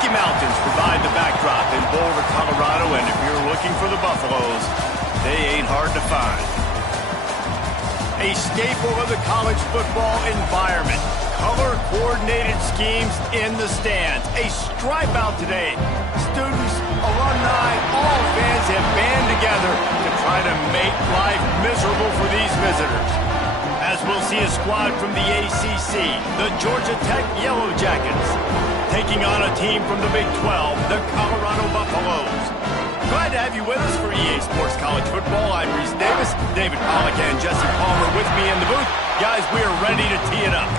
Rocky Mountains provide the backdrop in Boulder, Colorado, and if you're looking for the Buffaloes, they ain't hard to find. A staple of the college football environment. Color-coordinated schemes in the stands. A stripe out today. Students, alumni, all fans have band together to try to make life miserable for these visitors. As we'll see a squad from the ACC, the Georgia Tech Yellow Jackets, taking on a team from the Big 12, the Colorado Buffaloes. Glad to have you with us for EA Sports College Football. I'm Reese Davis, David Pollack and Jesse Palmer with me in the booth. Guys, we are ready to tee it up.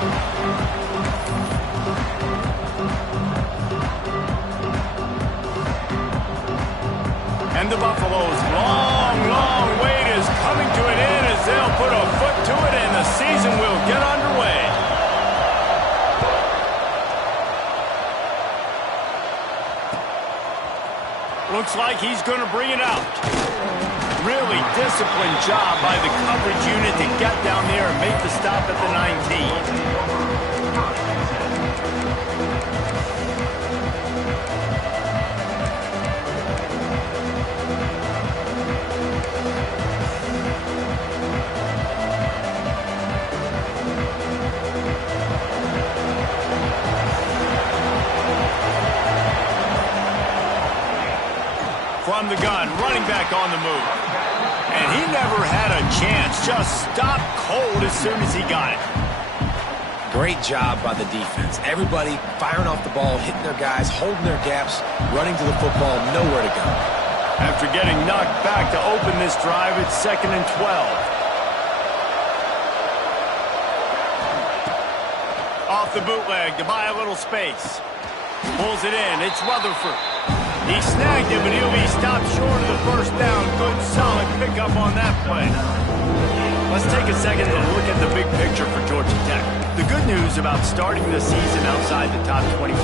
And the Buffaloes' long wait is coming to an end as they'll put a foot to it and the season will get underway. Looks like he's going to bring it out. Really disciplined job by the coverage unit to get down there and make the stop at the 19. From the gun, running back on the move. And he never had a chance, just stopped cold as soon as he got it. Great job by the defense. Everybody firing off the ball, hitting their guys, holding their gaps, running to the football, nowhere to go. After getting knocked back to open this drive, it's 2nd and 12. Off the bootleg to buy a little space. Pulls it in, it's Rutherford. He snagged it, but he'll be stopped short of the first down. Good, solid pickup on that play. Let's take a second to look at the big picture for Georgia Tech. The good news about starting the season outside the top 25,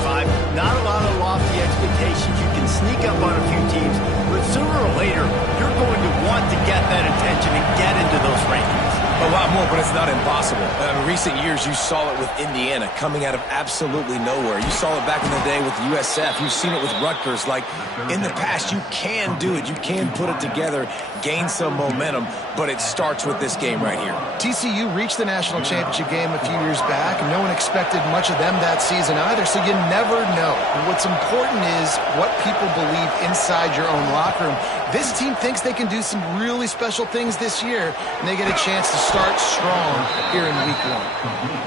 not a lot of lofty expectations. You can sneak up on a few teams, but sooner or later, you're going to want to get that attention and get into those rankings. A lot more, but it's not impossible. In recent years, you saw it with Indiana coming out of absolutely nowhere. You saw it back in the day with USF. You've seen it with Rutgers. Like, in the past, you can do it. You can put it together, gain some momentum, but it starts with this game right here. TCU reached the national championship game a few years back, and no one expected much of them that season either, so you never know. And what's important is what people believe inside your own locker room. This team thinks they can do some really special things this year, and they get a chance to start strong here in week 1.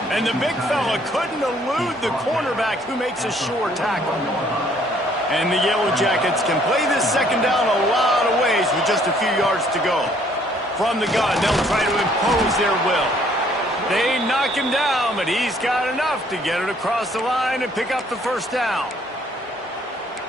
And the big fella couldn't elude the cornerback who makes a sure tackle. And the Yellow Jackets can play this second down a lot of ways with just a few yards to go. From the gun, they'll try to impose their will. They knock him down, but he's got enough to get it across the line and pick up the first down.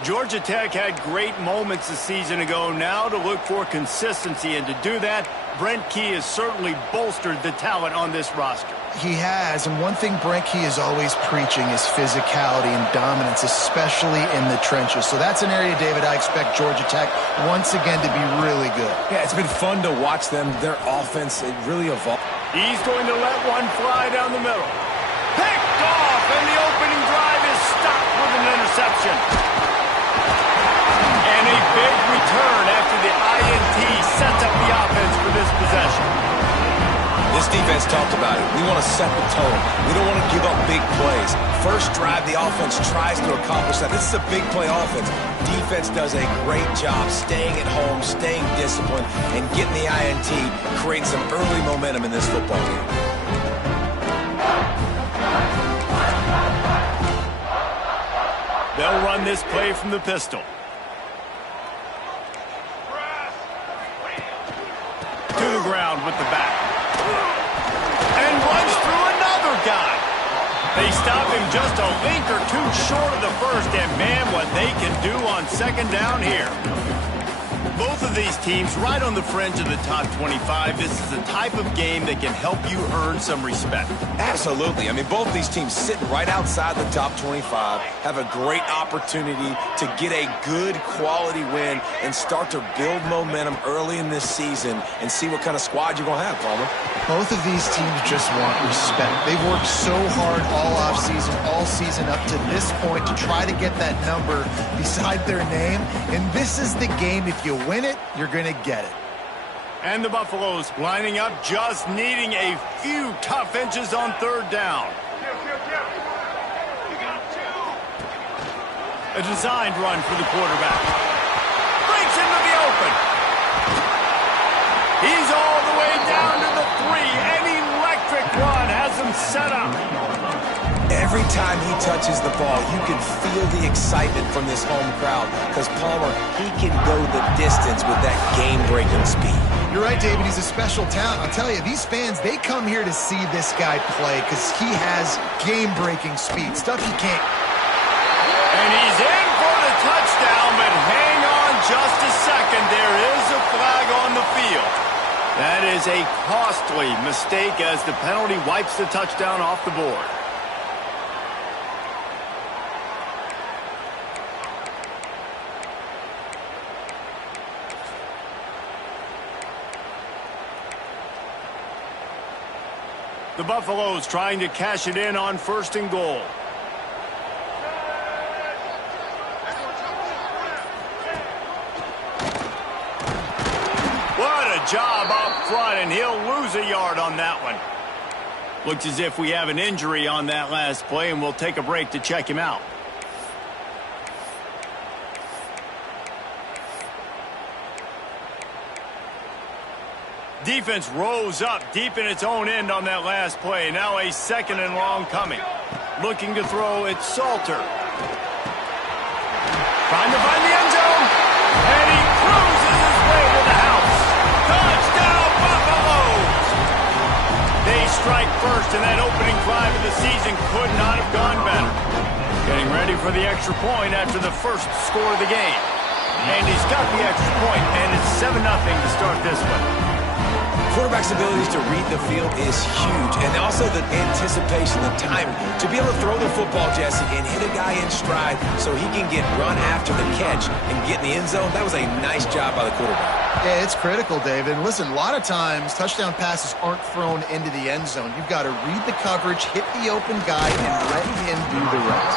Georgia Tech had great moments a season ago. Now to look for consistency, and to do that, Brent Key has certainly bolstered the talent on this roster. He has, and one thing Brent Key is always preaching is physicality and dominance, especially in the trenches. So that's an area, David, I expect Georgia Tech once again to be really good. Yeah, it's been fun to watch them. Their offense, it really evolved. He's going to let one fly down the middle. Picked off, and the opening drive is stopped with an interception. And a big return after the INT sets up the offense for this possession. This defense talked about it. We want to set the tone. We don't want to give up big plays. First drive, the offense tries to accomplish that. This is a big play offense. Defense does a great job staying at home, staying disciplined, and getting the INT, creating some early momentum in this football game. They'll run this play from the pistol. To the ground with the back. And runs through another guy. They stop him just a link or two short of the first, and man, what they can do on second down here. both of these teams right on the fringe of the top 25. This is the type of game that can help you earn some respect. Absolutely. I mean, both these teams sitting right outside the top 25 have a great opportunity to get a good quality win and start to build momentum early in this season and see what kind of squad you're going to have, Palmer. Both of these teams just want respect. They've worked so hard all offseason, all season up to this point to try to get that number beside their name. And this is the game. If you win it, you're going to get it. And the Buffaloes lining up, just needing a few tough inches on third down. A designed run for the quarterback. Breaks into the open. He's all the way down to the 3. An electric run has him set up. Every time he touches the ball, you can feel the excitement from this home crowd because Palmer, he can go the distance with that game-breaking speed. You're right, David. He's a special talent. I'll tell you, these fans, they come here to see this guy play because he has game-breaking speed, stuff you can't. And he's in for the touchdown, but hang on just a second. There is a flag on the field. That is a costly mistake as the penalty wipes the touchdown off the board. The Buffaloes trying to cash it in on 1st and goal. What a job up front, and he'll lose a yard on that one. Looks as if we have an injury on that last play, and we'll take a break to check him out. Defense rose up deep in its own end on that last play. Now a 2nd and long coming. Looking to throw, it's Salter. Trying to find the end zone. And he cruises his way to the house. Touchdown, Buffaloes! They strike first, and that opening drive of the season could not have gone better. Getting ready for the extra point after the first score of the game. And he's got the extra point, and it's 7-0 to start this one. Quarterback's abilities to read the field is huge, and also the anticipation, the timing. To be able to throw the football, Jesse, and hit a guy in stride so he can get run after the catch and get in the end zone, that was a nice job by the quarterback. Yeah, it's critical, David. And listen, a lot of times touchdown passes aren't thrown into the end zone. You've got to read the coverage, hit the open guy, and let him do the rest.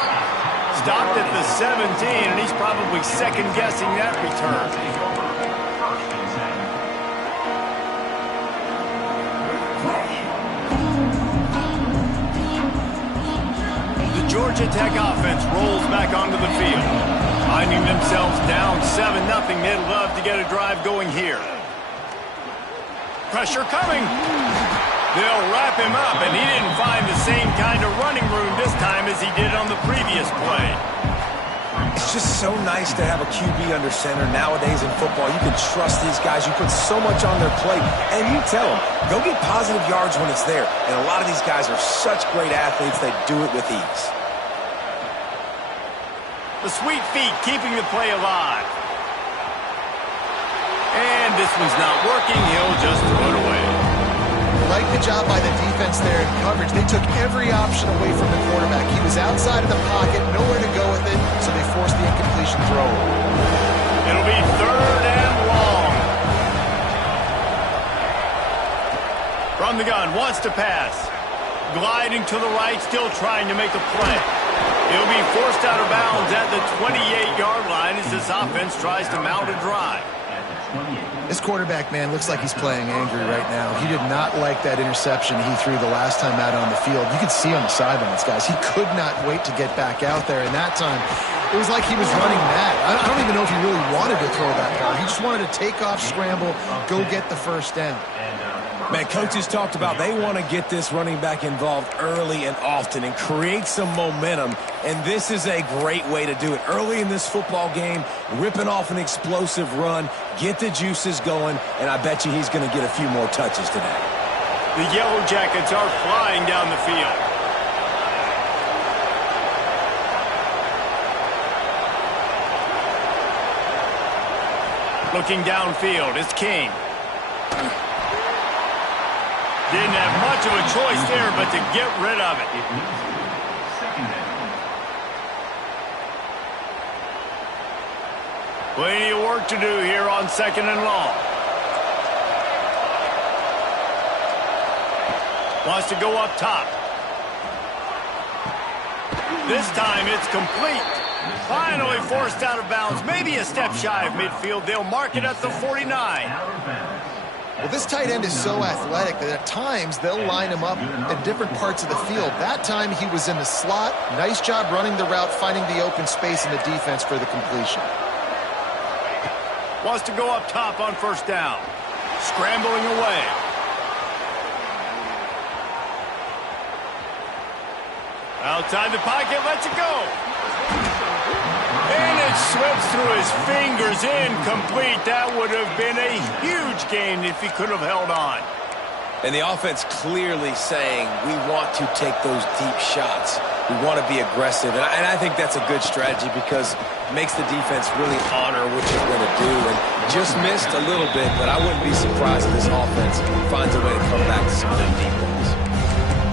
Stopped at the 17, and he's probably second-guessing that return. Georgia Tech offense rolls back onto the field. Finding themselves down 7-0, they'd love to get a drive going here. Pressure coming. They'll wrap him up, and he didn't find the same kind of running room this time as he did on the previous play. It's just so nice to have a QB under center nowadays in football. You can trust these guys. You put so much on their plate, and you tell them, go get positive yards when it's there. And a lot of these guys are such great athletes, they do it with ease. The sweet feet keeping the play alive. And this one's not working. He'll just throw it away. Like the job by the defense there in coverage. They took every option away from the quarterback. He was outside of the pocket, nowhere to go with it, so they forced the incompletion throw. It'll be 3rd and long. From the gun, wants to pass. Gliding to the right, still trying to make a play. He'll be forced out of bounds at the 28-yard line as this offense tries to mount a drive. This quarterback, man, looks like he's playing angry right now. He did not like that interception he threw the last time out on the field. You could see on the sidelines, guys. He could not wait to get back out there, and that time it was like he was running mad. I don't even know if he really wanted to throw that ball. He just wanted to take off, scramble, go get the first down. Man, coaches talked about they want to get this running back involved early and often and create some momentum, and this is a great way to do it. Early in this football game, ripping off an explosive run, get the juices going, and I bet you he's going to get a few more touches today. The Yellow Jackets are flying down the field. Looking downfield, it's King. Didn't have much of a choice there, but to get rid of it. Plenty of work to do here on 2nd and long. Wants to go up top. This time it's complete. Finally forced out of bounds. Maybe a step shy of midfield. They'll mark it at the 49. Well, this tight end is so athletic that at times they'll line him up in different parts of the field. That time he was in the slot. Nice job running the route, finding the open space in the defense for the completion. Wants to go up top on 1st down. Scrambling away. Outside the pocket, lets it go. And it slips through his fingers, incomplete. That would have been a huge gain if he could have held on. And the offense clearly saying, we want to take those deep shots. We want to be aggressive. And I think that's a good strategy because it makes the defense really honor what you're going to do. And just missed a little bit, but I wouldn't be surprised if this offense finds a way to come back to some of them deep ones.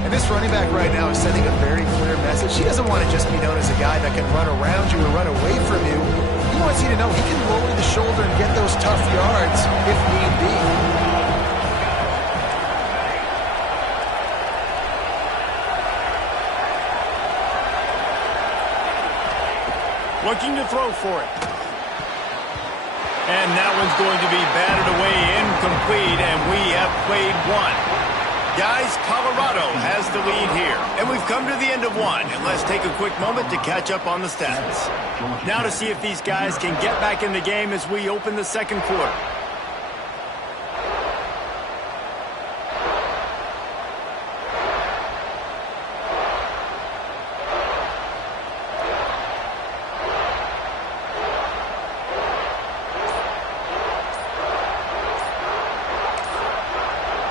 And this running back right now is sending a very clear message. He doesn't want to just be known as a guy that can run around you or run away from you. He wants you to know he can lower the shoulder and get those tough yards if need be. Looking to throw for it. And that one's going to be batted away, incomplete, and we have played one. Guys, Colorado has the lead here, and we've come to the end of one. And let's take a quick moment to catch up on the stats. Now to see if these guys can get back in the game as we open the 2nd quarter.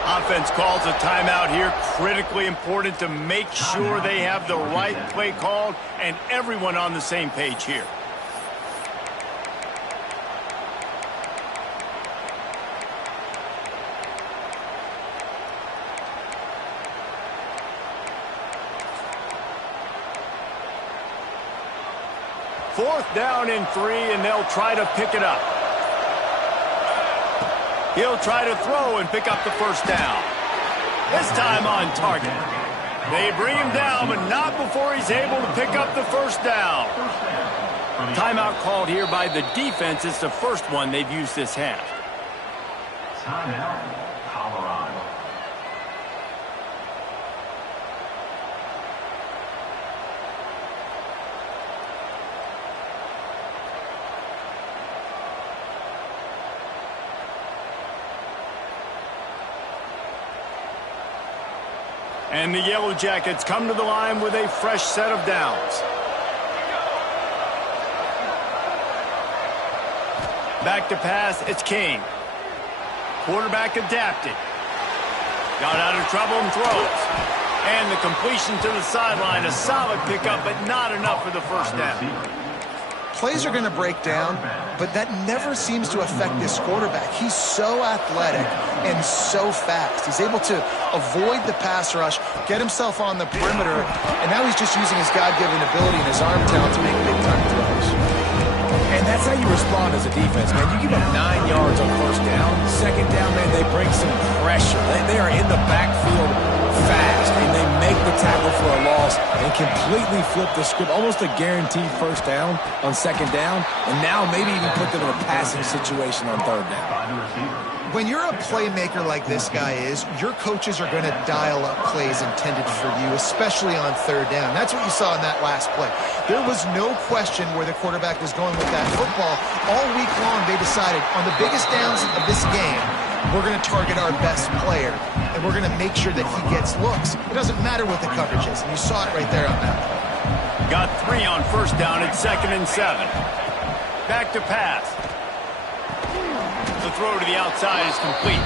Offense calls a timeout here. Critically important to make sure they have the right play called and everyone on the same page here. Fourth down and 3, and they'll try to pick it up. He'll try to throw and pick up the 1st down. This time on target. They bring him down, but not before he's able to pick up the 1st down. Timeout called here by the defense. It's the first one they've used this half. Timeout, Colorado. And the Yellow Jackets come to the line with a fresh set of downs. Back to pass, it's King. Quarterback adapted. Got out of trouble and throws. And the completion to the sideline, a solid pickup, but not enough for the 1st down. Plays are going to break down, but that never seems to affect this quarterback. He's so athletic and so fast. He's able to avoid the pass rush, get himself on the perimeter, and now he's just using his God-given ability and his arm talent to make big-time throws. And that's how you respond as a defense, man. You give up 9 yards on 1st down. 2nd down, man, they bring some pressure. They are in the backfield fast, and they make the tackle for a loss and completely flip the script. Almost a guaranteed 1st down on 2nd down, and now maybe even put them in a passing situation on 3rd down. When you're a playmaker like this guy is, your coaches are going to dial up plays intended for you, especially on 3rd down. That's what you saw in that last play. There was no question where the quarterback was going with that football. All week long, they decided on the biggest downs of this game, we're going to target our best player, and we're going to make sure that he gets looks. It doesn't matter what the coverage is, and you saw it right there on that play. Got 3 on 1st down at 2nd and 7. Back to pass. The throw to the outside is complete.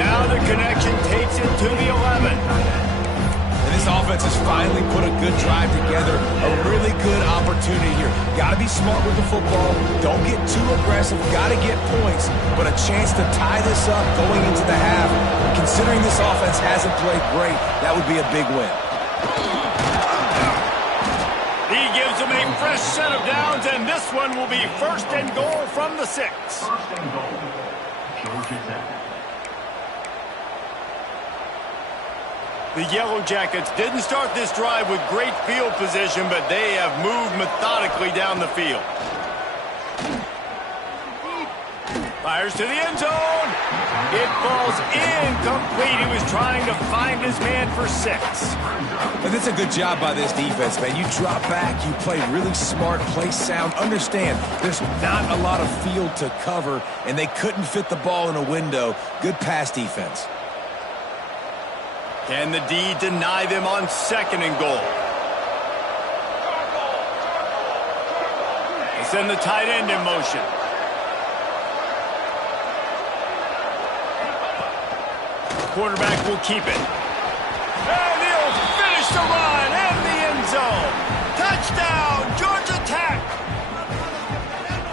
Now the connection takes it to the 11. And This offense has finally put a good drive together. A really good opportunity here. Got to be smart with the football. Don't get too aggressive. Got to get points. But a chance to tie this up going into the half. Considering this offense hasn't played great, that would be a big win. He gives them a fresh set of downs, and this one will be 1st and goal from the 6. 1st and goal. Georgia Tech. The Yellow Jackets didn't start this drive with great field position, but they have moved methodically down the field. Fires to the end zone. It falls incomplete. He was trying to find his man for 6. But it's a good job by this defense, man. You drop back, you play really smart, play sound. Understand, there's not a lot of field to cover, and they couldn't fit the ball in a window. Good pass defense. Can the D deny them on 2nd and goal? They send the tight end in motion. Quarterback will keep it. And he'll finish the run in the end zone. Touchdown, Georgia Tech.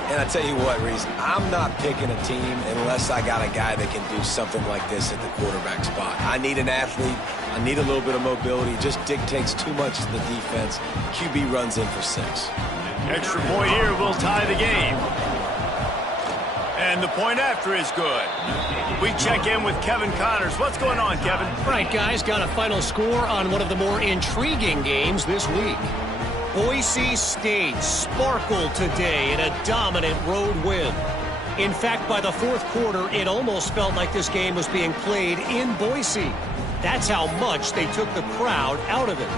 And I tell you what, Reese, I'm not picking a team unless I got a guy that can do something like this at the quarterback spot. I need an athlete. I need a little bit of mobility. It just dictates too much to the defense. QB runs in for 6. Extra point here will tie the game. And the point after is good. We check in with Kevin Connors. What's going on, Kevin? Right, guys, got a final score on one of the more intriguing games this week. Boise State sparkled today in a dominant road win. In fact, by the 4th quarter, it almost felt like this game was being played in Boise. That's how much they took the crowd out of it.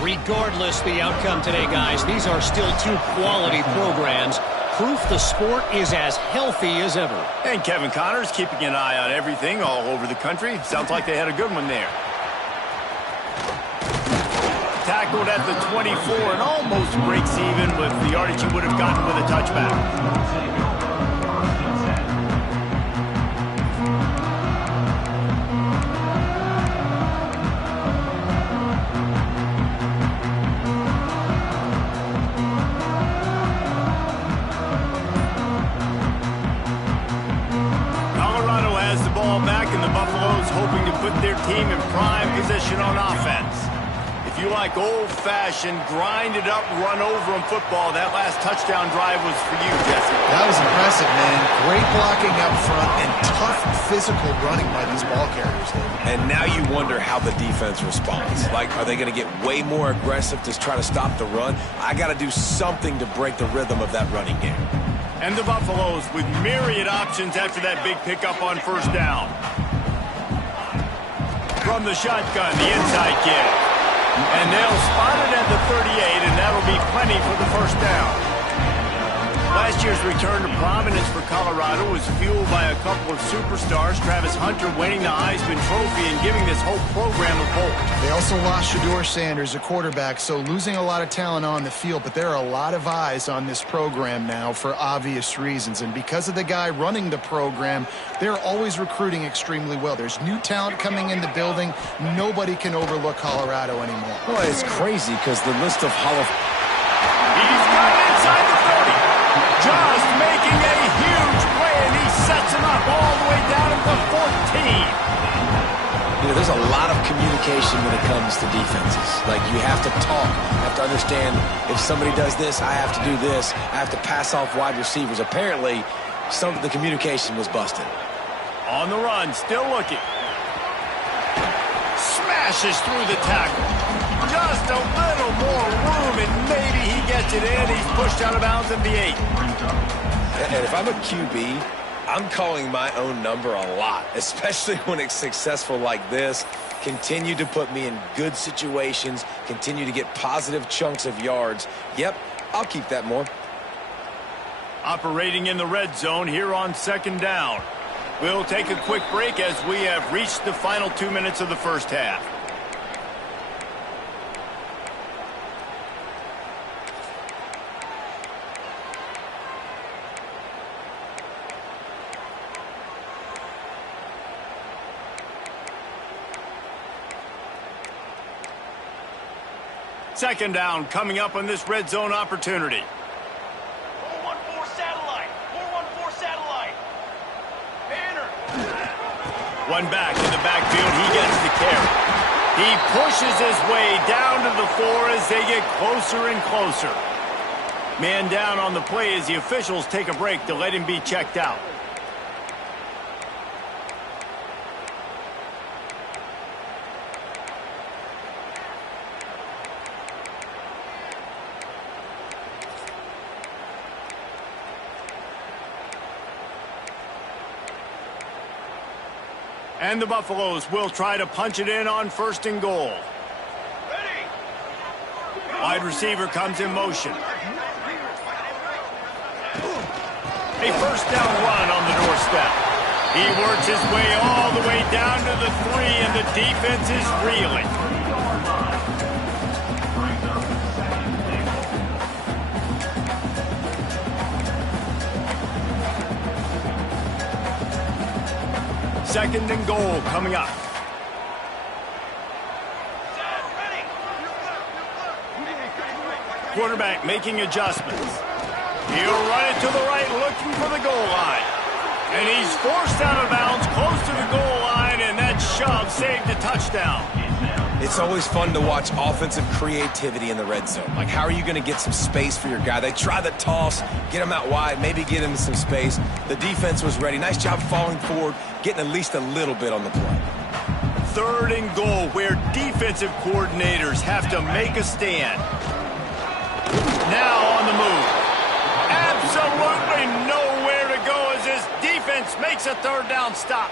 Regardless the outcome today, guys, these are still 2 quality programs. Proof the sport is as healthy as ever. And Kevin Connors keeping an eye on everything all over the country. Sounds like they had a good one there. Tackled at the 24 and almost breaks even with the yardage he would have gotten with a touchback. Back and the Buffaloes hoping to put their team in prime position on offense. If you like old-fashioned, grind-it-up, run-over-'em football, that last touchdown drive was for you, Jesse. That was impressive, man. Great blocking up front and tough physical running by these ball carriers, David. And now you wonder how the defense responds. Like, are they going to get way more aggressive to try to stop the run? I got to do something to break the rhythm of that running game. And the Buffaloes with myriad options after that big pickup on 1st down. From the shotgun, the inside kick. And they'll spot it at the 38, and that'll be plenty for the 1st down. Last year's return to prominence for Colorado was fueled by a couple of superstars, Travis Hunter winning the Heisman Trophy and giving this whole program a pull. They also lost Shedeur Sanders, a quarterback, so losing a lot of talent on the field, but there are a lot of eyes on this program now for obvious reasons. And because of the guy running the program, they're always recruiting extremely well. There's new talent coming in the building. Nobody can overlook Colorado anymore. Well, it's crazy because the list of Hall of... He's got it inside the 30. Just making a huge play, and he sets him up all the way down to the 14. You know, there's a lot of communication when it comes to defenses. Like, you have to talk. You have to understand if somebody does this, I have to do this. I have to pass off wide receivers. Apparently, some of the communication was busted. On the run, still looking. Smashes through the tackle. Just a little more room, and maybe he gets it in. He's pushed out of bounds at the 8. And if I'm a QB, I'm calling my own number a lot, especially when it's successful like this. Continue to put me in good situations, continue to get positive chunks of yards. Yep, I'll keep that more. Operating in the red zone here on 2nd down. We'll take a quick break as we have reached the final 2 minutes of the first half. Second down coming up on this red zone opportunity. 414 satellite. 414 satellite. Banner. One back in the backfield. He gets the carry. He pushes his way down to the 4 as they get closer and closer. Man down on the play as the officials take a break to let him be checked out. And the Buffaloes will try to punch it in on 1st and goal. Ready. Wide receiver comes in motion. A first down run on the doorstep. He works his way all the way down to the 3, and the defense is reeling. Second and goal coming up. Quarterback making adjustments. He'll run it to the right, looking for the goal line. And he's forced out of bounds close to the goal line, and that shove saved a touchdown. It's always fun to watch offensive creativity in the red zone. Like, how are you going to get some space for your guy? They try the toss, get him out wide, maybe get him some space. The defense was ready. Nice job falling forward, getting at least a little bit on the play. Third and goal, where defensive coordinators have to make a stand. Now on the move. Absolutely nowhere to go as this defense makes a third down stop.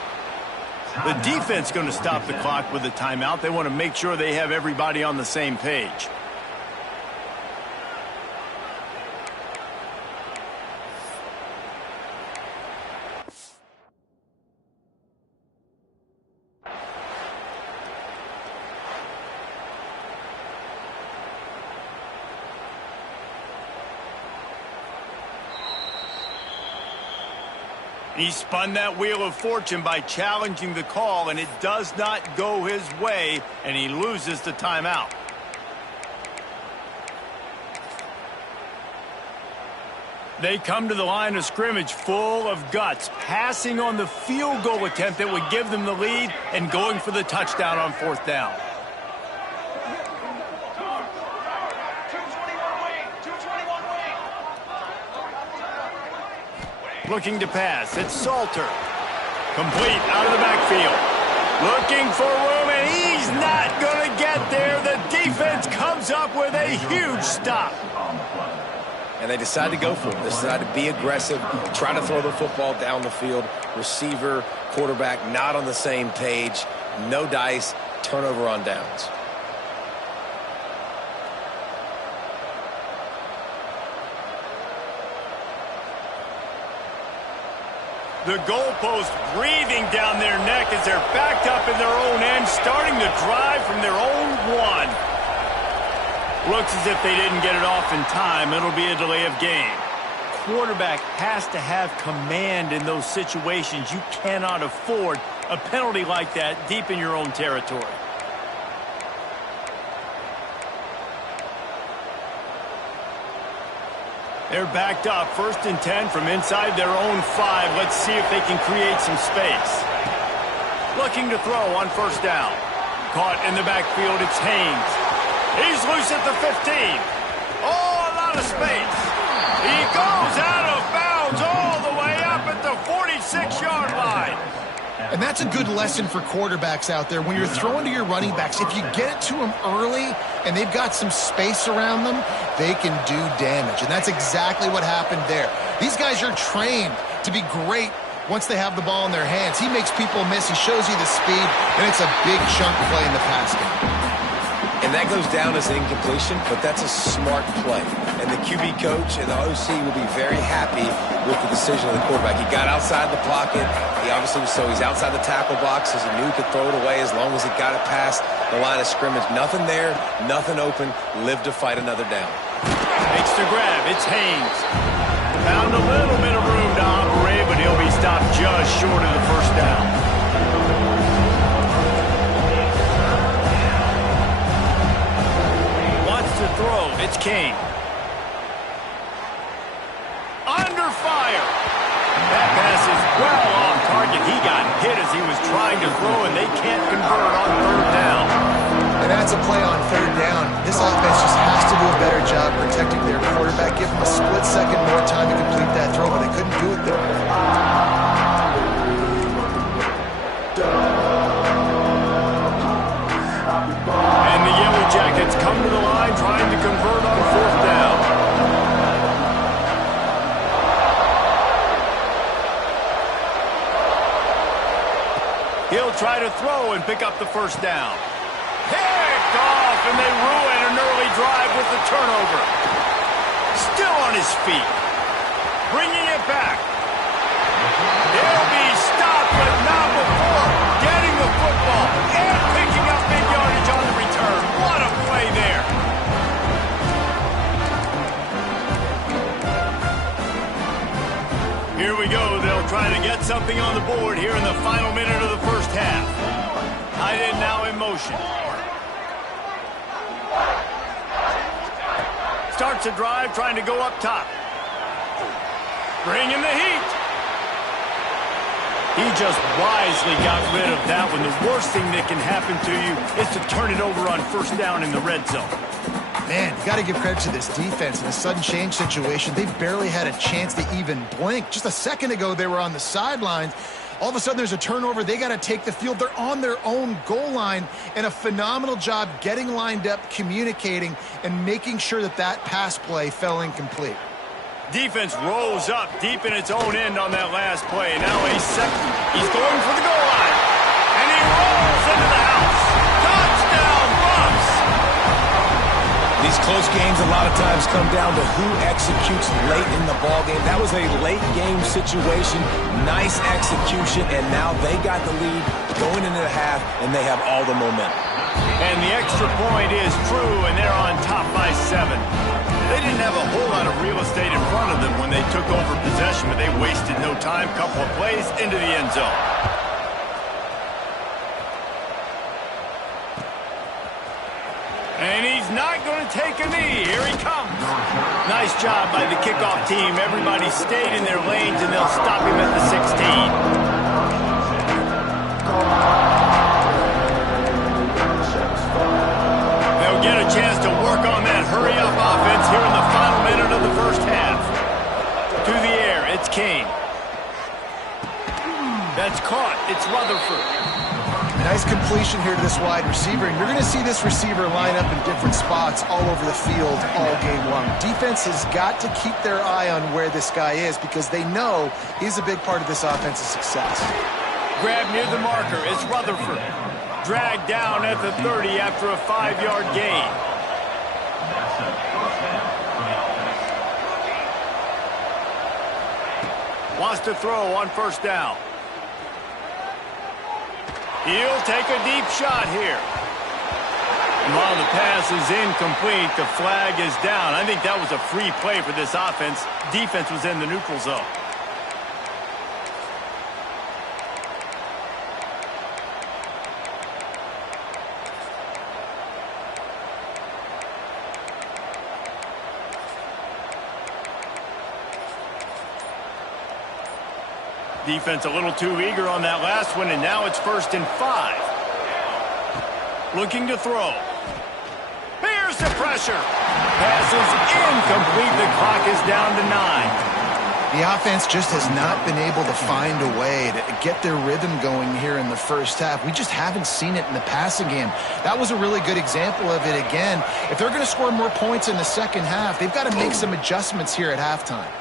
The defense going to stop the clock with a timeout. They want to make sure they have everybody on the same page. He spun that wheel of fortune by challenging the call, and it does not go his way, and he loses the timeout. They come to the line of scrimmage full of guts, passing on the field goal attempt that would give them the lead and going for the touchdown on 4th down. 221 wing. 221 wing. Looking to pass. It's Salter. Complete out of the backfield. Looking for room, and he's not going to get there. The defense comes up with a huge stop. And they decide to go for it. They decide to be aggressive, try to throw the football down the field. Receiver, quarterback, not on the same page. No dice. Turnover on downs. The goalpost breathing down their neck as they're backed up in their own end, starting to drive from their own 1. Looks as if they didn't get it off in time. It'll be a delay of game. Quarterback has to have command in those situations. You cannot afford a penalty like that deep in your own territory. They're backed up, 1st and 10 from inside their own 5. Let's see if they can create some space. Looking to throw on 1st down. Caught in the backfield, it's Haynes. He's loose at the 15. Oh, a lot of space. He goes out of bounds all the way up at the 46-yard line. And that's a good lesson for quarterbacks out there. When you're throwing to your running backs, if you get it to them early and they've got some space around them, they can do damage. And that's exactly what happened there. These guys are trained to be great once they have the ball in their hands. He makes people miss. He shows you the speed, and it's a big chunk play in the pass game. And that goes down as an incompletion, but that's a smart play. And the QB coach and the OC will be very happy with the decision of the quarterback. He got outside the pocket. He obviously was he's outside the tackle box, as he knew he could throw it away as long as he got it past the line of scrimmage. Nothing there, nothing open. Live to fight another down. Makes the grab. It's Haynes. Found a little bit of room to operate, but he'll be stopped just short of the 1st down. To it's Kane. Under fire. That pass is well off target. He got hit as he was trying to throw, and they can't convert on third down. And that's a play on third down. This offense just has to do a better job protecting their quarterback. Give him a split second more time to complete that throw, but they couldn't do it there. And the Yellow Jackets come to the line trying to convert on fourth down. He'll try to throw and pick up the first down. Picked off, and they ruin an early drive with the turnover. Still on his feet. Bringing it back. He'll be stopped, but not before getting the football and picking up big yardage on the return. What a play there. Here we go. They'll try to get something on the board here in the final minute of the first half. Tight end now in motion. Starts a drive trying to go up top. Bringing the heat. He just wisely got rid of that one. The worst thing that can happen to you is to turn it over on first down in the red zone. Man, you got to give credit to this defense. In a sudden change situation, they barely had a chance to even blink. Just a second ago, they were on the sidelines. All of a sudden, there's a turnover. They got to take the field. They're on their own goal line, and a phenomenal job getting lined up, communicating, and making sure that that pass play fell incomplete. Defense rose up deep in its own end on that last play. Now a second. He's going for the goal line. And he rolls into the house. Touchdown, Buffs! These close games a lot of times come down to who executes late in the ballgame. That was a late game situation. Nice execution, and now they got the lead going into the half, and they have all the momentum. And the extra point is true, and they're on top by 7. They didn't have a whole lot of real estate in front of them when they took over possession, but they wasted no time. Couple of plays into the end zone. And he's not going to take a knee. Here he comes. Nice job by the kickoff team. Everybody stayed in their lanes, and they'll stop him at the 16. They'll get a chance to work on that hurry-up offense here in the final minute of the first half. To the air, it's Kane. That's caught. It's Rutherford. Nice completion here to this wide receiver, and you're going to see this receiver line up in different spots all over the field all game long. Defense has got to keep their eye on where this guy is because they know he's a big part of this offense's success. Grab near the marker. It's Rutherford. Dragged down at the 30 after a 5-yard gain. Wants to throw on first down. He'll take a deep shot here. And while the pass is incomplete, the flag is down. I think that was a free play for this offense. Defense was in the neutral zone. Defense a little too eager on that last one, and now it's 1st and 5. Looking to throw. Here's the pressure. Pass is incomplete. The clock is down to 9. The offense just has not been able to find a way to get their rhythm going here in the first half. We just haven't seen it in the passing game. That was a really good example of it again. If they're going to score more points in the second half, they've got to make some adjustments here at halftime.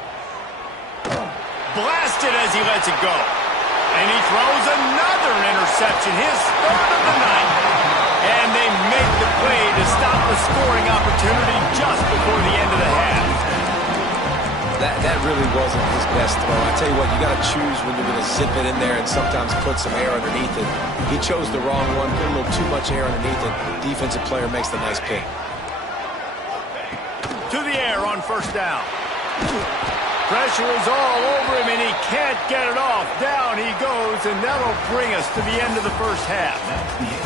Blasted as he lets it go. And he throws another interception, his 3rd of the night. And they make the play to stop the scoring opportunity just before the end of the half. That really wasn't his best throw. I tell you what, you got to choose when you're going to zip it in there and sometimes put some air underneath it. He chose the wrong one, put a little too much air underneath it. Defensive player makes the nice pick. To the air on first down. Pressure is all over him, and he can't get it off. Down he goes, and that'll bring us to the end of the first half.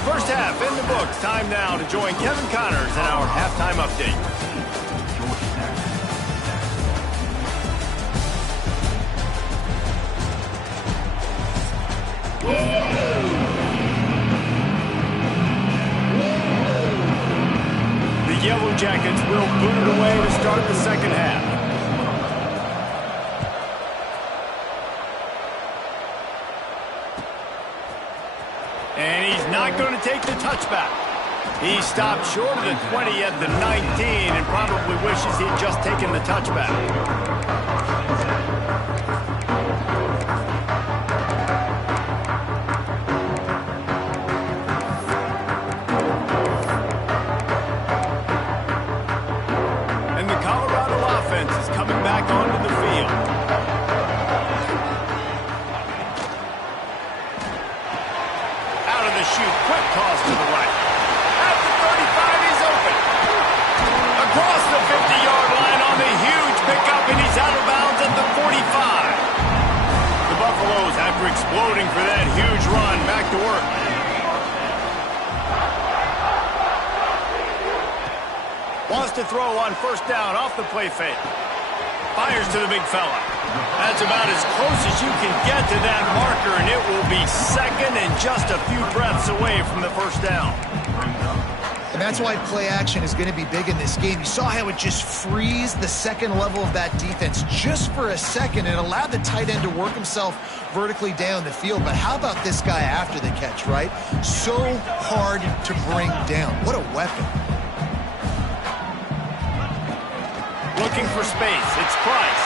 First half in the books. Time now to join Kevin Connors in our halftime update. The Yellow Jackets will boot it away to start the second half. And he's not going to take the touchback. He stopped short of the 20 at the 19 and probably wishes he'd just taken the touchback. And the Colorado offense is coming back onto the field. Out of the chute, quick toss to the right. At the 35, he's open. Across the 50-yard line on the huge pickup, and he's out of bounds at the 45. The Buffaloes, after exploding for that huge run, back to work. Wants to throw on first down off the play fake. Fires to the big fella. That's about as close as you can get to that marker, and it will be second and just a few breaths away from the first down. And that's why play action is going to be big in this game. You saw how it just frees the second level of that defense just for a second and allowed the tight end to work himself vertically down the field. But how about this guy after the catch, right? So hard to bring down. What a weapon. Looking for space. It's Price.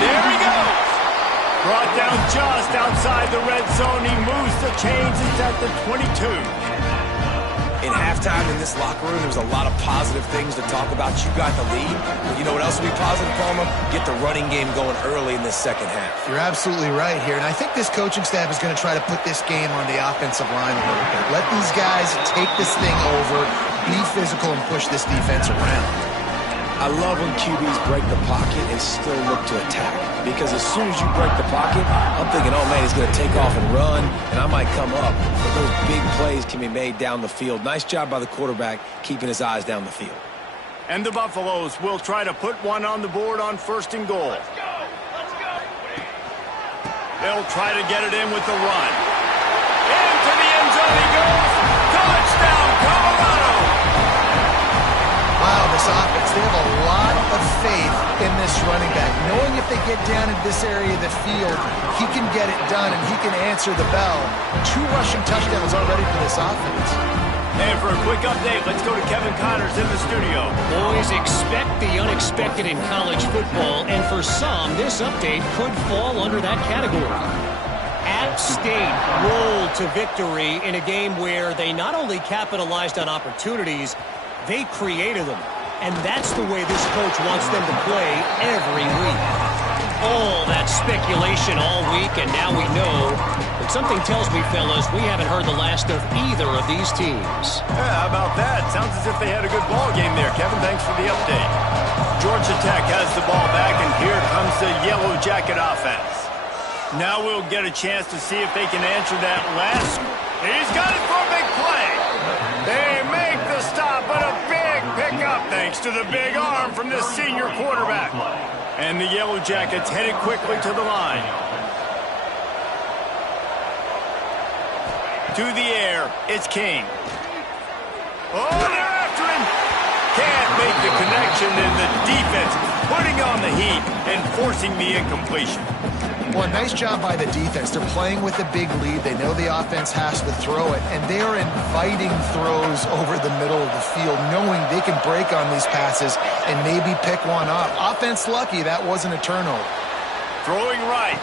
There he goes. Brought down just outside the red zone. He moves the chains. It's at the 22. In halftime in this locker room, there's a lot of positive things to talk about. You got the lead. But you know what else will be positive, Palmer? Get the running game going early in this second half. You're absolutely right here. And I think this coaching staff is going to try to put this game on the offensive line a little bit. Let these guys take this thing over, be physical, and push this defense around. I love when QBs break the pocket and still look to attack. Because as soon as you break the pocket, I'm thinking, oh man, he's going to take off and run, and I might come up. But those big plays can be made down the field. Nice job by the quarterback keeping his eyes down the field. And the Buffaloes will try to put one on the board on first and goal. Let's go. Let's go. They'll try to get it in with the run. Into the end zone he goes. Touchdown, Colorado! Wow, this offense, they have a lot of faith in this running back. Knowing if they get down in this area of the field, he can get it done and he can answer the bell. 2 rushing touchdowns already for this offense. And for a quick update, let's go to Kevin Connors in the studio. Boys, expect the unexpected in college football, and for some, this update could fall under that category. App State rolled to victory in a game where they not only capitalized on opportunities, they created them. And that's the way this coach wants them to play every week. All that speculation all week, and now we know. But something tells me, fellas, we haven't heard the last of either of these teams. Yeah, how about that? Sounds as if they had a good ball game there. Kevin, thanks for the update. Georgia Tech has the ball back, and here comes the Yellow Jacket offense. Now we'll get a chance to see if they can answer that last. He's got it for a big play. They make the stop, but a big pickup thanks to the big arm from this senior quarterback. And the Yellow Jackets headed quickly to the line. To the air, it's King. Oh, they're after him. Can't make the connection, and the defense putting on the heat and forcing the incompletion. Well, nice job by the defense. They're playing with a big lead. They know the offense has to throw it, and they are inviting throws over the middle of the field, knowing they can break on these passes and maybe pick one off. Offense lucky that wasn't a turnover. Throwing right.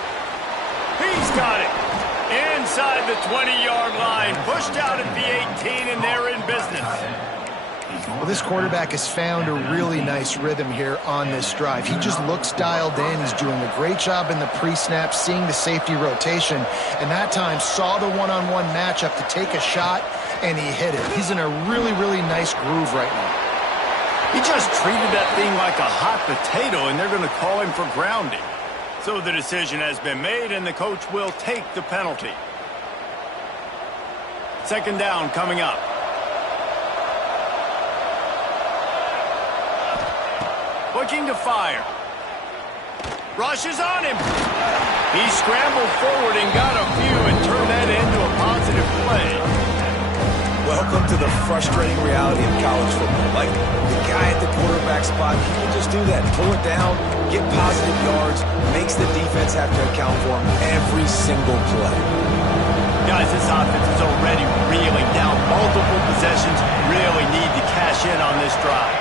He's got it. Inside the 20-yard line. Pushed out at the 18, and they're in business. Well, this quarterback has found a really nice rhythm here on this drive. He just looks dialed in. He's doing a great job in the pre-snap, seeing the safety rotation, and that time saw the one-on-one matchup to take a shot, and he hit it. He's in a really, really nice groove right now. He just treated that thing like a hot potato, and they're going to call him for grounding. So the decision has been made, and the coach will take the penalty. Second down coming up. Looking to fire. Rushes on him. He scrambled forward and got a few and turned that play. Welcome to the frustrating reality of college football. Like, the guy at the quarterback spot, he can just do that. Pull it down, get positive yards, makes the defense have to account for him every single play. Guys, this offense is already reeling down. Multiple possessions, really need to cash in on this drive.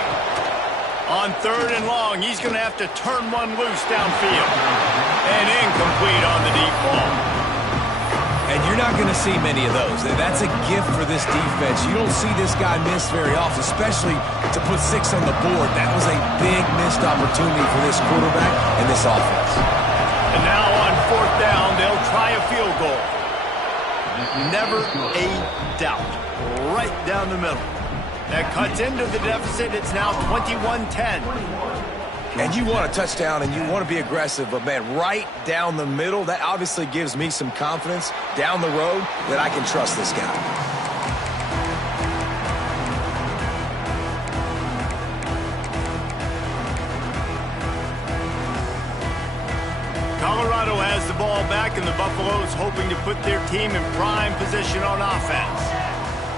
On 3rd and long, he's going to have to turn one loose downfield. And incomplete on the deep ball. And you're not going to see many of those. That's a gift for this defense. You don't see this guy miss very often, especially to put 6 on the board. That was a big missed opportunity for this quarterback and this offense. And now on 4th down, they'll try a field goal. Never a doubt. Right down the middle. That cuts into the deficit. It's now 21-10. And you want a touchdown and you want to be aggressive, but, man, right down the middle, that obviously gives me some confidence down the road that I can trust this guy. Colorado has the ball back, and the Buffaloes hoping to put their team in prime position on offense.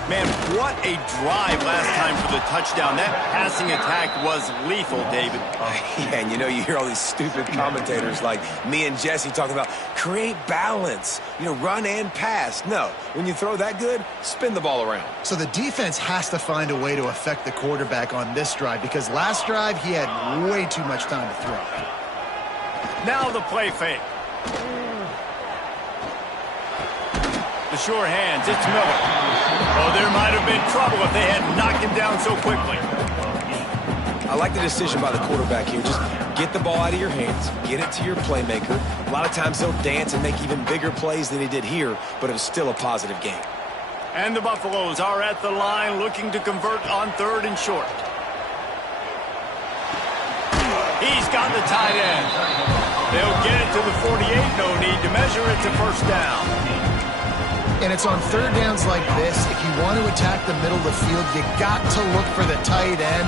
Man, what a drive last time for the touchdown. That passing attack was lethal, David. Yeah, and you hear all these stupid commentators like me and Jesse talking about create balance, run and pass. No, when you throw that good, spin the ball around. So the defense has to find a way to affect the quarterback on this drive because last drive he had way too much time to throw. Now the play fake. The sure hands, it's Miller. Oh, there might have been trouble if they had knocked him down so quickly. I like the decision by the quarterback here. Just get the ball out of your hands, get it to your playmaker. A lot of times he'll dance and make even bigger plays than he did here, but it was still a positive game. And the Buffaloes are at the line looking to convert on 3rd and short. He's got the tight end. They'll get it to the 48. No need to measure it to 1st down. And it's on 3rd downs like this. If you want to attack the middle of the field, you got to look for the tight end.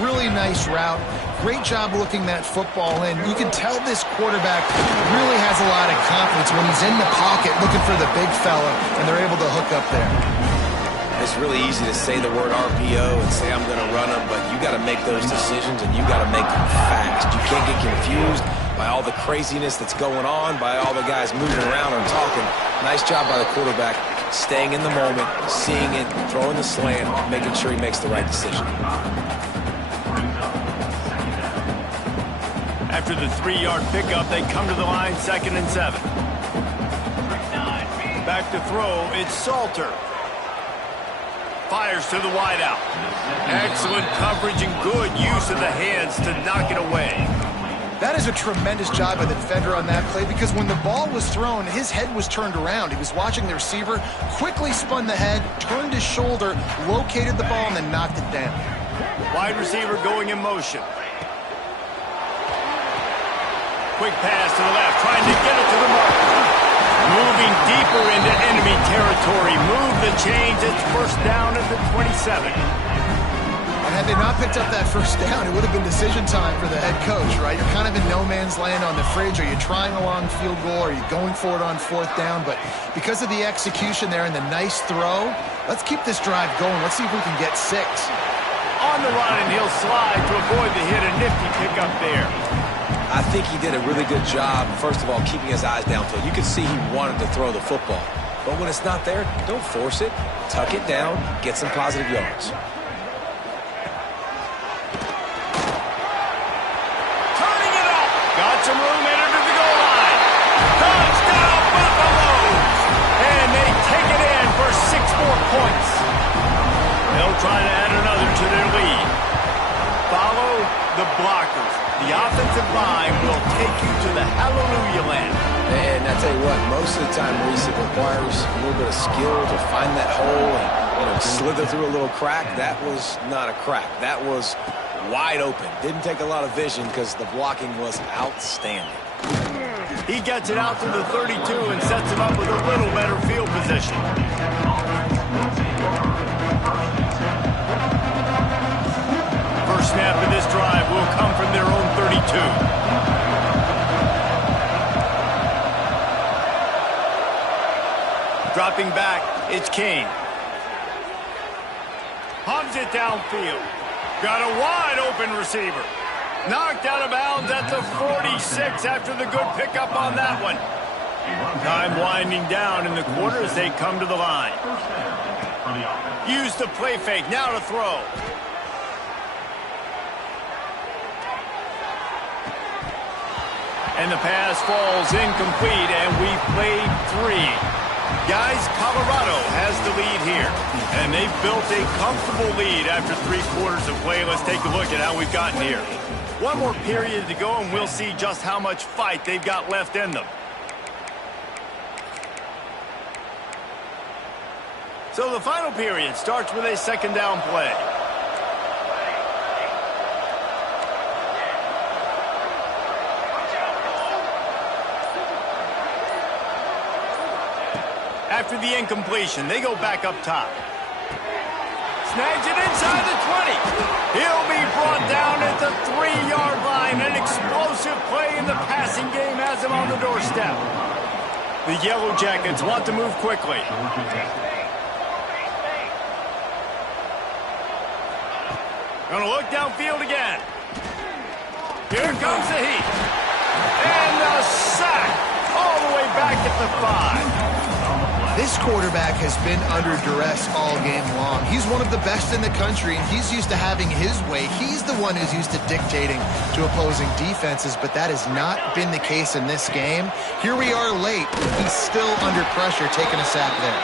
Really nice route. Great job looking that football in. You can tell this quarterback really has a lot of confidence when he's in the pocket looking for the big fella, and they're able to hook up there. It's really easy to say the word RPO and say I'm going to run them, but you got to make those decisions, and you got to make them fast. You can't get confused by all the craziness that's going on, by all the guys moving around and talking. Nice job by the quarterback, staying in the moment, seeing it, throwing the slant, making sure he makes the right decision. After the 3-yard pickup, they come to the line 2nd and 7. Back to throw, it's Salter. Fires to the wideout. Excellent coverage and good use of the hands to knock it away. That is a tremendous job by the defender on that play because when the ball was thrown, his head was turned around. He was watching the receiver, quickly spun the head, turned his shoulder, located the ball, and then knocked it down. Wide receiver going in motion. Quick pass to the left, trying to get it to the marker. Moving deeper into enemy territory. Move the chains. It's 1st down at the 27. And had they not picked up that 1st down, it would have been decision time for the head coach, right? You're kind of in no man's land on the fridge. Are you trying a long field goal? Are you going for it on 4th down? But because of the execution there and the nice throw, let's keep this drive going. Let's see if we can get 6. On the run, and he'll slide to avoid the hit. A nifty pickup there. I think he did a really good job, first of all, keeping his eyes downfield. You could see he wanted to throw the football. But when it's not there, don't force it. Tuck it down, get some positive yards. Turning it up. Got some room entered to the goal line. Touchdown, Buffaloes. And they take it in for 6 more points. They'll try to add another to their lead. Follow the blockers. The offensive line will take you to the hallelujah land. And I tell you what, most of the time, Reese, it requires a little bit of skill to find that hole and slither through a little crack. That was not a crack. That was wide open. Didn't take a lot of vision because the blocking was outstanding. He gets it out to the 32 and sets him up with a little better field position. First snap of this drive will come from their own 32. Dropping back, It's Kane. Hums it downfield. Got a wide open receiver. Knocked out of bounds at the 46 after the good pickup on that one. Time winding down in the quarter as they come to the line. Use the play fake. Now to throw. And the pass falls incomplete, and we've played 3. Guys, Colorado has the lead here, and they've built a comfortable lead after 3 quarters of play. Let's take a look at how we've gotten here. One more period to go, and we'll see just how much fight they've got left in them. So the final period starts with a second down play. After the incompletion, they go back up top. Snags it inside the 20. He'll be brought down at the 3-yard line. An explosive play in the passing game has him on the doorstep. The Yellow Jackets want to move quickly. Gonna look downfield again. Here comes the heat. And the sack all the way back at the 5. This quarterback has been under duress all game long. He's one of the best in the country, and he's used to having his way. He's the one who's used to dictating to opposing defenses, but that has not been the case in this game. Here we are late. He's still under pressure, taking a sack there.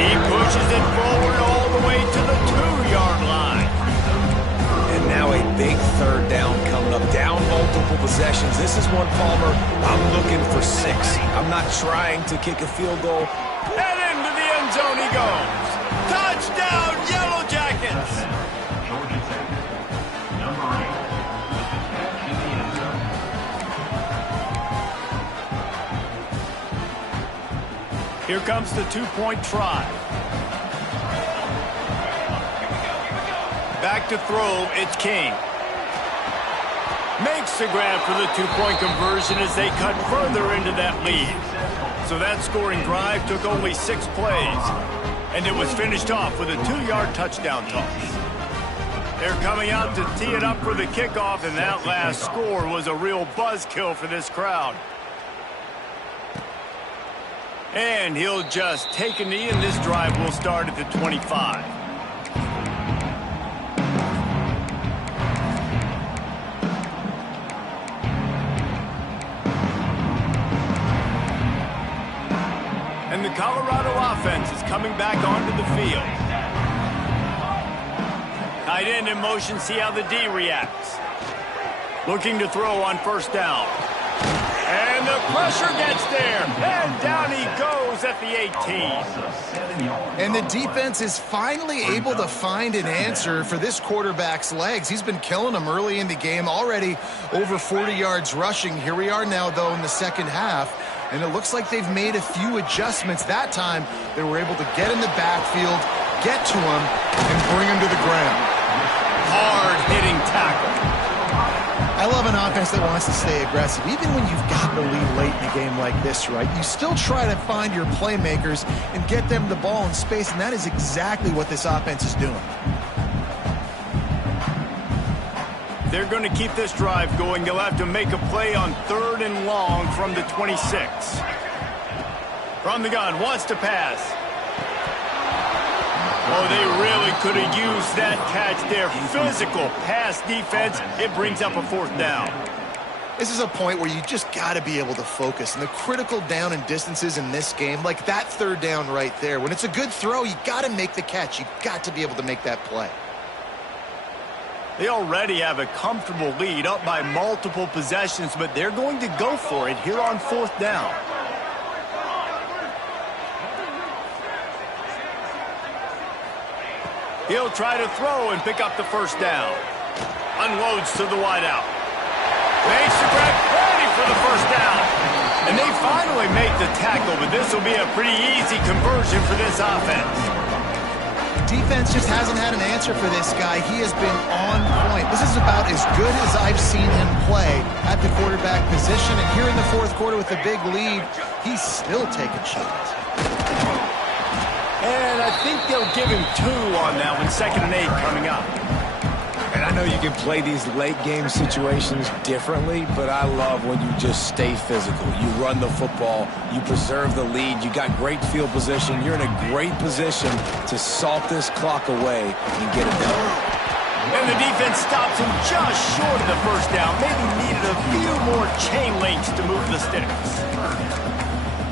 He pushes it forward all the way to the 2-yard line. And now a big third down coming up. Down multiple possessions. This is one, Palmer, I'm looking for 6. I'm not trying to kick a field goal. And into the end zone he goes. Touchdown, Yellow Jackets! Georgia Tech, number 8, with the catch in the end zone. Here comes the 2-point try. Back to throw, it's King. Makes the grab for the 2-point conversion as they cut further into that lead. So that scoring drive took only 6 plays, and it was finished off with a 2-yard touchdown toss. They're coming out to tee it up for the kickoff, and that last score was a real buzzkill for this crowd. And he'll just take a knee, and this drive will start at the 25. And the Colorado offense is coming back onto the field. Tight end in motion, see how the D reacts. Looking to throw on first down. And the pressure gets there. And down he goes at the 18. And the defense is finally able to find an answer for this quarterback's legs. He's been killing them early in the game, already over 40 yards rushing. Here we are now, though, in the second half. And it looks like they've made a few adjustments. That time, they were able to get in the backfield, get to him, and bring him to the ground. Hard-hitting tackle. I love an offense that wants to stay aggressive. Even when you've gotten a lead late in a game like this, right, you still try to find your playmakers and get them the ball in space, and that is exactly what this offense is doing. They're going to keep this drive going. They'll have to make a play on 3rd and long from the 26. From the gun, wants to pass. Oh, they really could have used that catch there. Physical pass defense. It brings up a 4th down. This is a point where you just got to be able to focus. And the critical down and distances in this game, like that 3rd down right there, when it's a good throw, you got to make the catch. You got to be able to make that play. They already have a comfortable lead, up by multiple possessions, but they're going to go for it here on 4th down. He'll try to throw and pick up the first down. Unloads to the wideout. Makes the grab, ready for the first down. And they finally make the tackle, but this will be a pretty easy conversion for this offense. Defense just hasn't had an answer for this guy. He has been on point. This is about as good as I've seen him play at the quarterback position. And here in the 4th quarter with a big lead, he's still taking shots. And I think they'll give him 2 on that one, 2nd and 8 coming up. And I know you can play these late game situations differently, but I love when you just stay physical. You run the football, you preserve the lead, you got great field position, you're in a great position to salt this clock away and get it done. And the defense stops him just short of the first down. Maybe needed a few more chain links to move the sticks.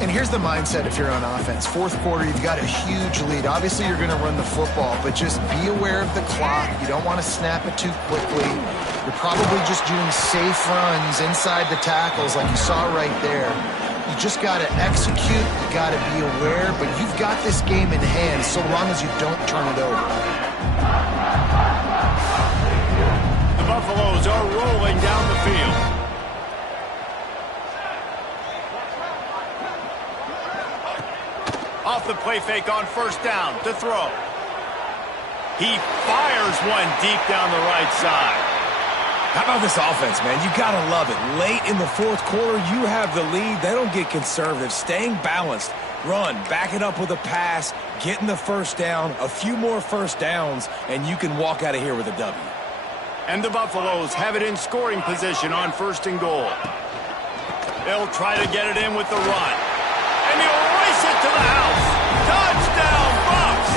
And here's the mindset if you're on offense. Fourth quarter, you've got a huge lead. Obviously, you're going to run the football, but just be aware of the clock. You don't want to snap it too quickly. You're probably just doing safe runs inside the tackles like you saw right there. You just got to execute. You got to be aware, but you've got this game in hand so long as you don't turn it over. The Buffaloes are rolling down the field. Off the play fake on first down to throw. He fires one deep down the right side. How about this offense, man? You got to love it. Late in the fourth quarter, you have the lead. They don't get conservative. Staying balanced. Run, back it up with a pass, getting the first down, a few more first downs, and you can walk out of here with a W. And the Buffaloes have it in scoring position on 1st and goal. They'll try to get it in with the run. And he'll race it to the house. Touchdown, Bucs!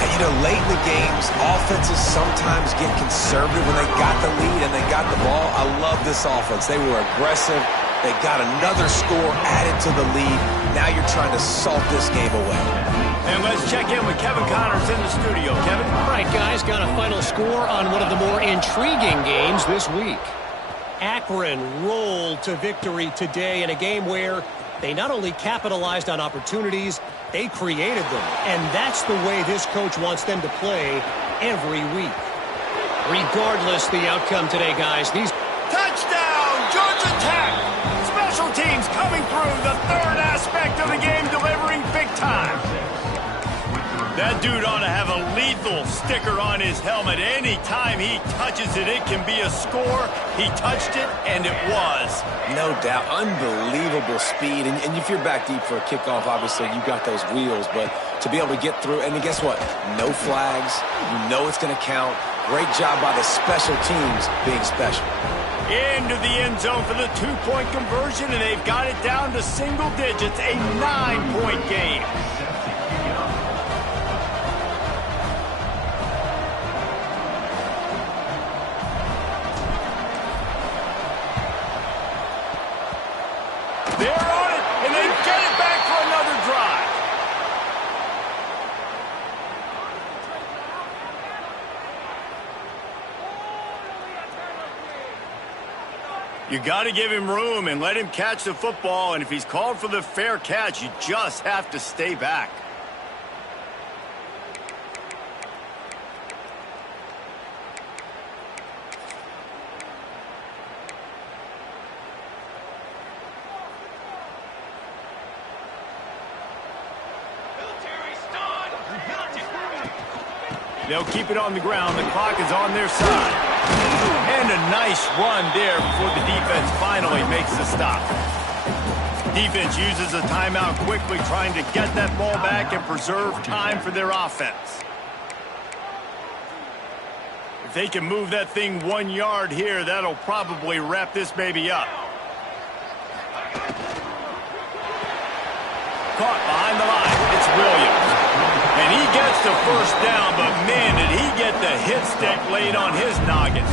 And you know, late in the games, offenses sometimes get conservative when they got the lead and they got the ball. I love this offense. They were aggressive. They got another score added to the lead. Now you're trying to salt this game away. And let's check in with Kevin Connors in the studio. Kevin? All right, guys, got a final score on one of the more intriguing games this week. Akron rolled to victory today in a game where they not only capitalized on opportunities, they created them. And that's the way this coach wants them to play every week. Regardless the outcome today, guys, these... Touchdown, Georgia Tech! Special teams coming through, the 3rd aspect of the game, delivering big time. That dude ought to have a lethal sticker on his helmet. Anytime he touches it, it can be a score. He touched it, and it was. No doubt. Unbelievable speed. And if you're back deep for a kickoff, obviously you got those wheels. But to be able to get through, and guess what? No flags. You know it's going to count. Great job by the special teams being special. Into the end zone for the 2-point conversion, and they've got it down to single digits, a 9-point game. They're on it, and they get it back for another drive. You got to give him room and let him catch the football, and if he's called for the fair catch, you just have to stay back. They'll keep it on the ground. The clock is on their side. And a nice run there before the defense finally makes the stop. Defense uses a timeout quickly, trying to get that ball back and preserve time for their offense. If they can move that thing 1 yard here, that'll probably wrap this baby up. Caught behind the line. It's Williams. And he gets the first down, but man, did he get the hit stick laid on his noggin.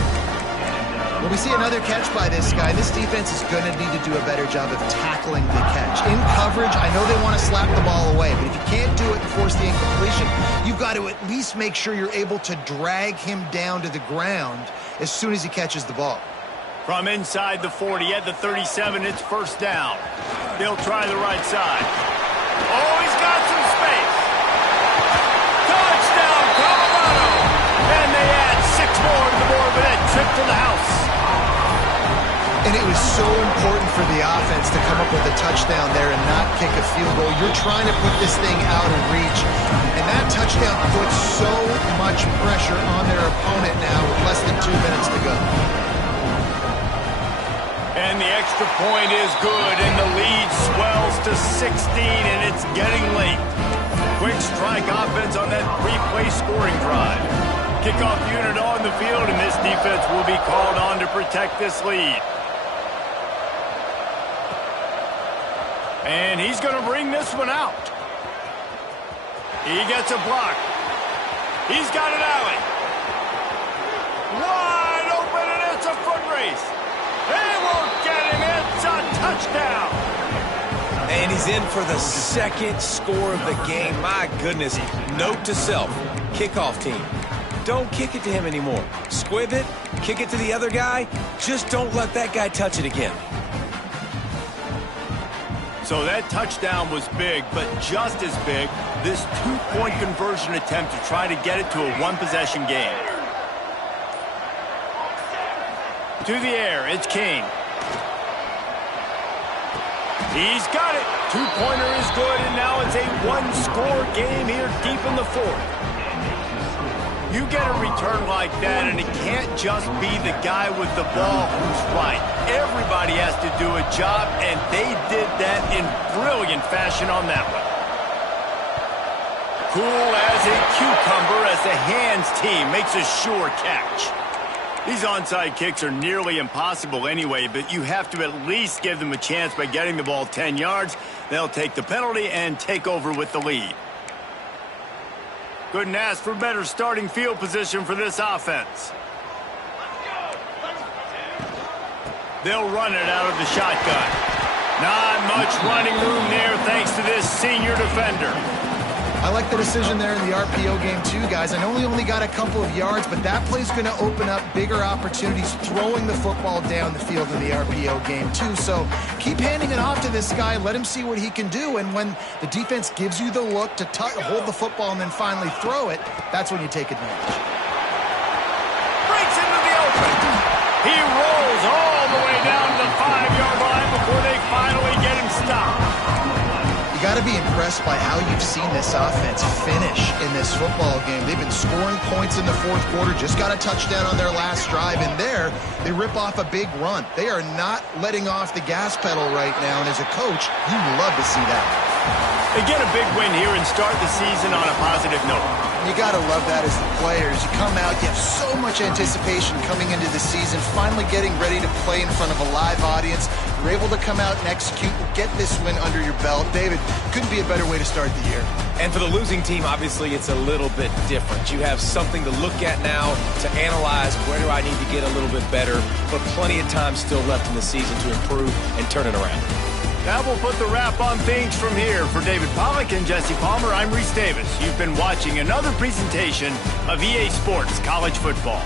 Well, we see another catch by this guy. This defense is going to need to do a better job of tackling the catch. In coverage, I know they want to slap the ball away, but if you can't do it and force the incompletion, you've got to at least make sure you're able to drag him down to the ground as soon as he catches the ball. From inside the 40 at the 37, it's first down. They'll try the right side. Oh, he's got some space. Touchdown, Colorado! And they add 6 more to the board with that trip to the house. And it was so important for the offense to come up with a touchdown there and not kick a field goal. You're trying to put this thing out of reach. And that touchdown puts so much pressure on their opponent now with less than 2 minutes to go. And the extra point is good, and the lead swells to 16, and it's getting late. quick strike offense on that three-play scoring drive. Kickoff unit on the field, and this defense will be called on to protect this lead. And he's going to bring this one out. He gets a block. He's got an alley. Wide open, and it's a foot race. They won't get him. It's a touchdown. And he's in for the second score of the game. My goodness. Note to self, kickoff team. Don't kick it to him anymore. Squib it, kick it to the other guy. Just don't let that guy touch it again. So that touchdown was big, but just as big, this two-point conversion attempt to try to get it to a one-possession game. To the air, it's King. He's got it. Two-pointer is good, and now it's a one-score game here deep in the fourth. You get a return like that, and it can't just be the guy with the ball who's right. Everybody has to do a job, and they did that in brilliant fashion on that one. Cool as a cucumber as the hands team makes a sure catch. These onside kicks are nearly impossible anyway, but you have to at least give them a chance by getting the ball 10 yards. They'll take the penalty and take over with the lead. Couldn't ask for better starting field position for this offense. They'll run it out of the shotgun. Not much running room there thanks to this senior defender. I like the decision there in the RPO game too, guys. I know he only got a couple of yards, but that play's going to open up bigger opportunities throwing the football down the field in the RPO game too. So keep handing it off to this guy. Let him see what he can do. And when the defense gives you the look to hold the football and then finally throw it, that's when you take advantage. Breaks into the open. He rolls all the way down to the 5-yard line before they finally get him stopped. You got to be impressed by how you've seen this offense finish in this football game. They've been scoring points in the fourth quarter, just got a touchdown on their last drive, and there they rip off a big run. They are not letting off the gas pedal right now, and as a coach, you love to see that. They get a big win here and start the season on a positive note. You got to love that as the players. You come out, you have so much anticipation coming into the season, finally getting ready to play in front of a live audience. You're able to come out and execute and get this win under your belt. David, couldn't be a better way to start the year. And for the losing team, obviously, it's a little bit different. You have something to look at now to analyze where do I need to get a little bit better, but plenty of time still left in the season to improve and turn it around. That will put the wrap on things from here. For David Pollack and Jesse Palmer, I'm Reese Davis. You've been watching another presentation of EA Sports College Football.